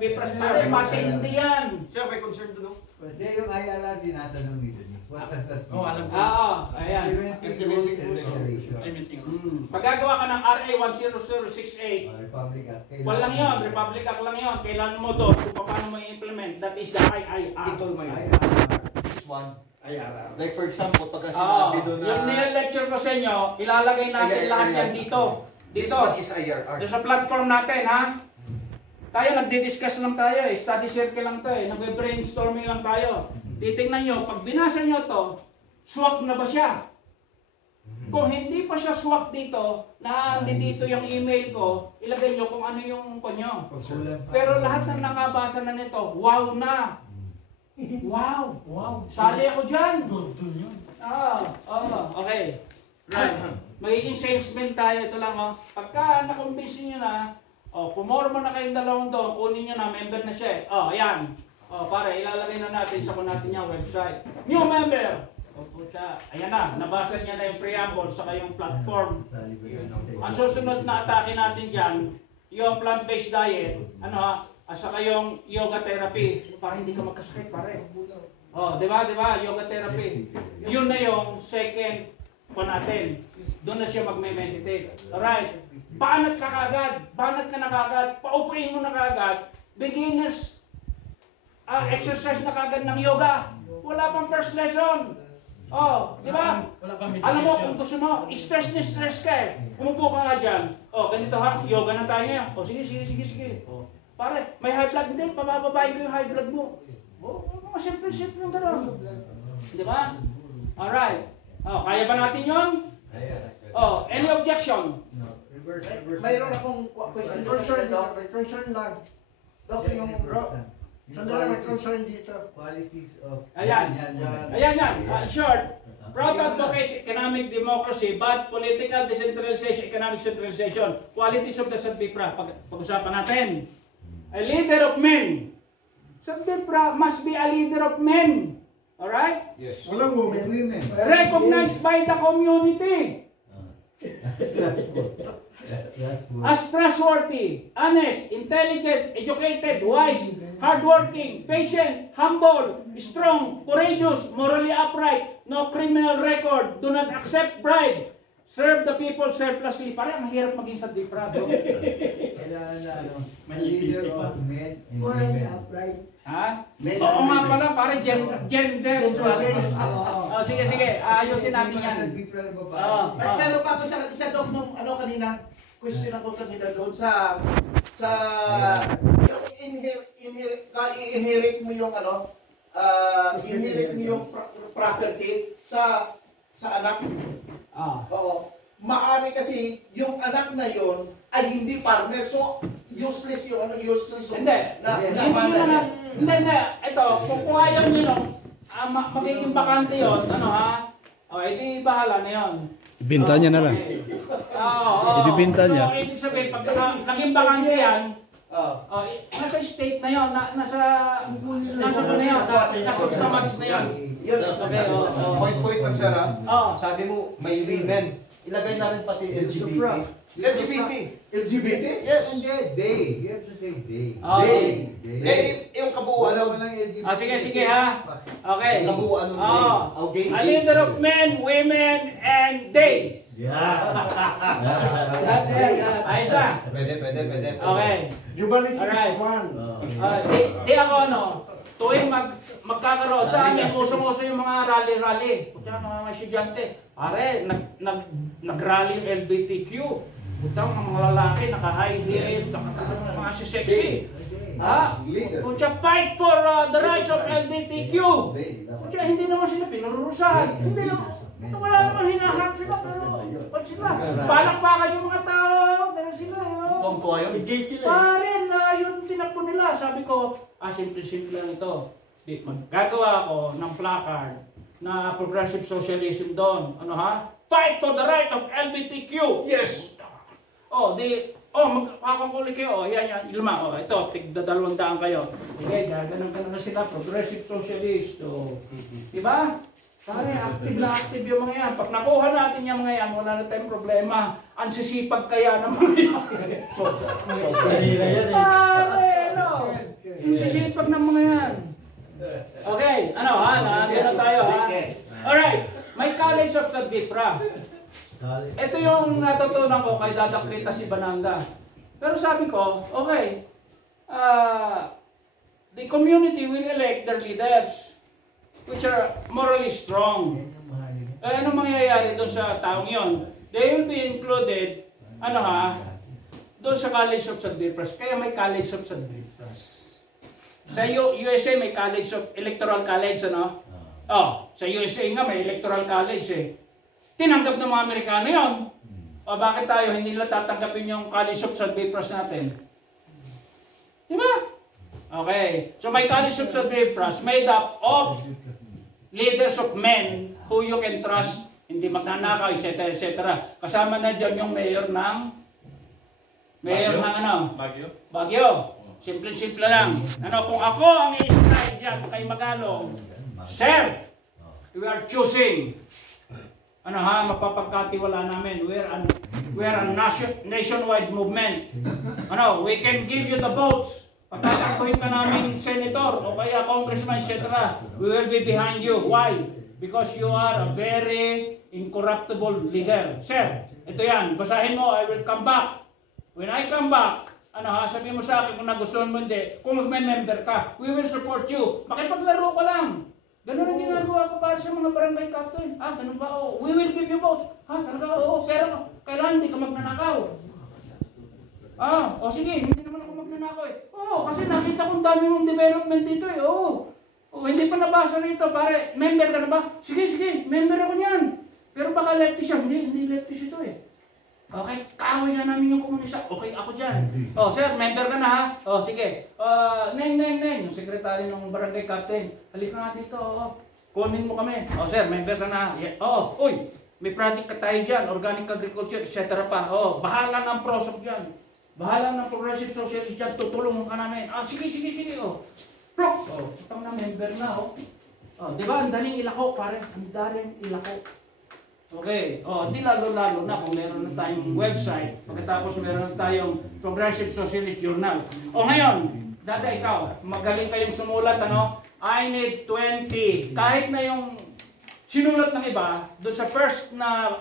Bipra sila, matindi yan. Siya may concern doon, no? Pwede yung IRR tinatanong ni Denise. What does that mean? Oo, alam ko. Ayan. Implementing rules and regulations. Pag gagawa ka ng RA 10068, Republic Act. walang yun, Republic Act lang yun. Kailan mo doon kung paano mo i-implement. That is the IIR. Ito mo yun. This one, IRR. Like for example, pagka Ah, sinabi doon na... yung nil-lecture ko sa inyo, ilalagay natin lahat yan dito. This Dito. one is IRR. Doon sa platform natin, ha? Tayo, nagdi-discuss lang tayo eh. Study circle lang to eh. Nagbe-brainstorming lang tayo. Titingnan nyo, pag binasa nyo to, swak na ba siya? Kung hindi pa siya swak dito, na dito yung email ko, ilagay nyo kung ano yung konyo. Pero lahat ng nakabasa na nito, wow na! Wow! Wow! Sali ako dyan! Okay. Right. Magiging salesman tayo. Ito lang, oh. Pagka nakumbinsin nyo na, pumorma na kayong dalawang doon, kunin nyo na, member na siya. Ayan. Pare, ilalagay na natin sa natin yung website. New member! Siya. Ayan na, nabasa niya na yung preamble sa kayong platform. Ang susunod na atake natin dyan, yung plant-based diet, at saka yung yoga therapy, para hindi ka magkasakit, pare. Di ba? Yoga therapy. Yun na yung second po natin. Doon na siya magme-meditate. Alright. Banat ka na kagad, paupuin mo na kagad, beginners exercise na kagad ng yoga. Wala pang first lesson. Di ba? Alam mo, kung gusto mo, stress na stress ka eh. Umupo ka nga dyan. Ganito ha, yoga na tayo ngayon. Sige. Pare, may high blood, hindi, pabababain ko yung high blood mo. Mga simple yung gano'n. Di ba? Alright. Kaya ba natin yun? Any objection? Mayroon akong question. Concern lang. Dok, yung sandali may concern dito. Qualities of... Ayan. Short. Proud advocates economic democracy but political decentralization, economic centralization. Qualities of the SADBIPRA. Pag-usapan natin. A leader of men. SADBIPRA must be a leader of men. Alright? Yes. Walang women. Recognized by the community. As trustworthy, honest, intelligent, educated, wise, hardworking, patient, humble, strong, courageous, morally upright, no criminal record, do not accept bribe, serve the people selflessly. Parang mahirap maging SADBIPRA, bro. Kailangan na leader of men and women. Ha? Oo nga pala, parang gender. Sige, ayusin natin yan. Pero pa isa daw nung kanina, question ako kanina doon sa inherit mo yung inherit mo yung property sa anak. Oo. Maari kasi yung anak na yon ay hindi partner, so useless yung Hindi. Hindi. Ito, kung ayaw nyo nung magiging bakante yun, edi bahala na yun. Ibinta niya na lang. Ibibinta niya. So, ibig sabihin, pag naging bakante yan, nasa state na yun, nasa ko na yun, nasa match na yun. Point lang siya, sabi mo, may women. Ilagay na rin pati LGBT. LGBT? Yes. They. You have to say they. They. Yung kabuuan. Sige ha. Okay. Kabuuan ng they. A leader of men, women, and they. Yeah. Ayos na. Pwede. Okay. Humanity is one. Di ako tuwing magkakaroon sa amin, usong-uso yung mga rally-rally. Kutya mga estudyante. Pare, nag-rally yung LGBTQ. Butang ng mga lalaki, naka-high heels, mga sexy. Kutya, fight for the rights of LGBTQ. Kutya, hindi naman sila pinururusahan. Hindi naman. Wala naman hinaharap sila. Pero sila. Palakpakan yung mga tao. Pero sila. Tuwang-tuwa yun. Gay sila. Pare, yun tinakbo nila. Sabi ko, simple-simple lang ito. Gagawa ako ng placard na progressive socialism doon. Fight for the right of LGBTQ. Yes! Magkakakulit kayo. Yan, ilma. Ito, tig-200 kayo. Okay, ganun na sila. Progressive socialist. Diba? Pare, active yung mga yan. Pag nakuha natin yung mga yan, wala na tayong problema. Ang sisipag kaya ng mga yan. Pare, BIPRA. Ito yung natutunan ko kay Dadaklita si Bananga. Pero sabi ko, okay, the community will elect their leaders which are morally strong. Ano mangyayari doon sa taong yon? They will be included, doon sa College of St. Boniface. Kaya may College of St. Boniface. Sa USA may College of Electoral College, sa USA nga may Electoral College eh. Tinanggap ng mga Amerikano yon. O bakit tayo hindi nila tatanggapin yung College of St. Boniface natin? Di ba? Okay. So may College of St. Boniface made up of leaders of men who you can trust, hindi magnanakaw, etc. etc. Kasama na dyan yung mayor ng Baguio. Simple-simple lang. Kung ako ang i-strike dyan kay Magalong, sir, we are choosing. Mapapagkatiwala namin. We're a nationwide movement. We can give you the votes. Pagkakakuhin ka namin senator o kaya congressman, etc. We will be behind you. Why? Because you are a very incorruptible leader. Sir, ito yan. Basahin mo, I will come back. When I come back, sabi mo sa akin kung nagustuhan mo hindi, kung magme-member ka, we will support you. Makipaglaro ka lang. Ganun ang ginagawa ko para sa mga barangay captain. Ganun ba? Oh, we will give you votes. Talaga? Oo. Pero kailangan hindi ka magnanakaw. Sige, hindi naman ako magnanakaw eh. Kasi nakita kong dami mong development dito eh. Hindi pa nabasa rito, pare. Member ka na ba? Sige, member ako niyan. Pero baka leftist siya. Hindi leftist ito eh. Okay, kaaway na namin yung komunista. Okay, ako dyan. Sir, member ka na ha? Sige. Neng, yung sekretary ng barangay captain. Halika nga dito, kunin mo kami. Sir, member ka na. Uy, may project ka tayo dyan, organic agriculture, etc. pa. Bahala ng prosok dyan. Bahala ng progressive socialist dyan, tutulungan ka namin. Sige. Plok! Itang na member na, diba, ang daling ilako, pare. Ang daling ilako. Okay. Di lalo-lalo na kung meron na tayong website, pagkatapos meron na tayong Progressive Socialist Journal. Ngayon, Dada, ikaw, magaling kayong sumulat, I need 20. Kahit na yung sinulat ng iba, doon sa first na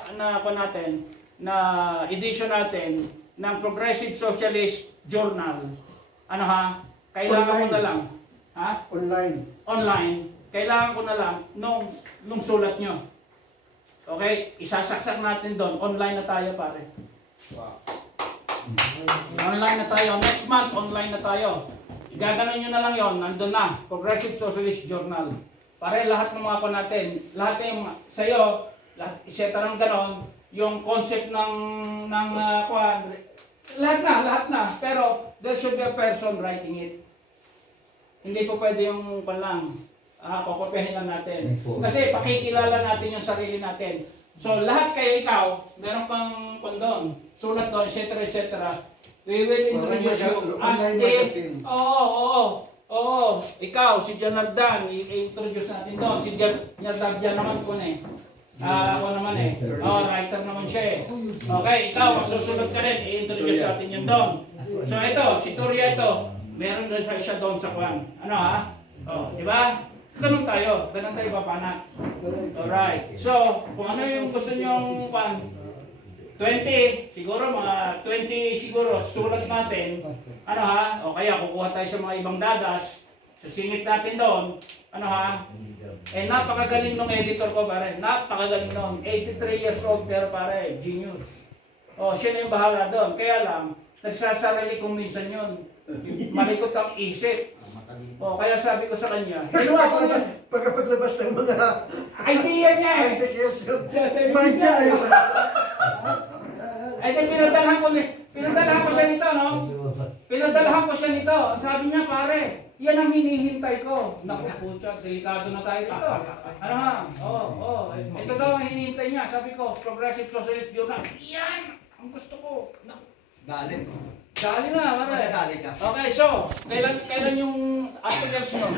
edition natin ng Progressive Socialist Journal, kailangan ko na lang. Online. Kailangan ko na lang nung sulat nyo. Okay? Isasaksak natin doon. Online na tayo, pare. Online na tayo. Next month, online na tayo. Igaganon nyo na lang yon. Nandun na. Progressive Socialist Journal. Pare, lahat ng mga ko natin. Lahat yung sa'yo, iseta ng ganon. Yung concept ng lahat na. Pero, there should be a person writing it. Hindi po pwede yung palang. Kukopiahin lang natin. Kasi pakikilala natin yung sarili natin. So lahat kayo, ikaw, meron pang doon, sulat doon, etc. We will introduce you as the... Ikaw, si Janardan, i-introduce natin doon. Si Janardan naman po ako naman writer naman siya eh. Okay, ikaw, susunod ka rin, i-introduce natin yun doon. So ito, si Turia ito, meron doon siya doon sa kwan. Diba? Ganun tayo papanak. Alright. So, kung ano yung gusto nyo 20, siguro mga 20 siguro, sulat natin. O kaya kukuha tayo sa mga ibang dagas. Sisingit natin doon. Napakagaling nung editor ko, pare. Napakagaling nung 83 years old, pero pare, genius. Siya na yung bahala doon. Kaya lang, nagsasarili kung minsan yun. Malikot ang isip. Kaya sabi ko sa kanya, ginawa ko yun. Pagkapaglabas ng mga idea niya eh. Pinadalahan ko siya nito, Pinadalahan ko siya nito. Sabi niya, pare, yan ang hinihintay ko. Naku, putya, delikado na tayo dito. Ito daw ang hinihintay niya. Sabi ko, Progressive Socialist Journal. Yan! Ang gusto ko. Dali na, pare. Okay, so, kailan yung articles mo?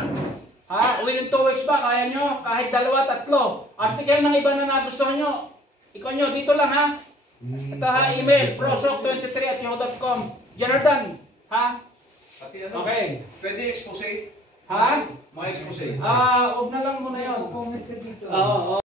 Within 2 weeks ba? Kaya nyo? Kahit 2, 3. Article ng iba na nagustuhan nyo. Ikaw nyo, dito lang ha. Ito email, prosok23@yahoo.com. Janardan, Okay. Pwede expose? Mga expose? huwag na lang muna yun. Comment ka dito. Oo.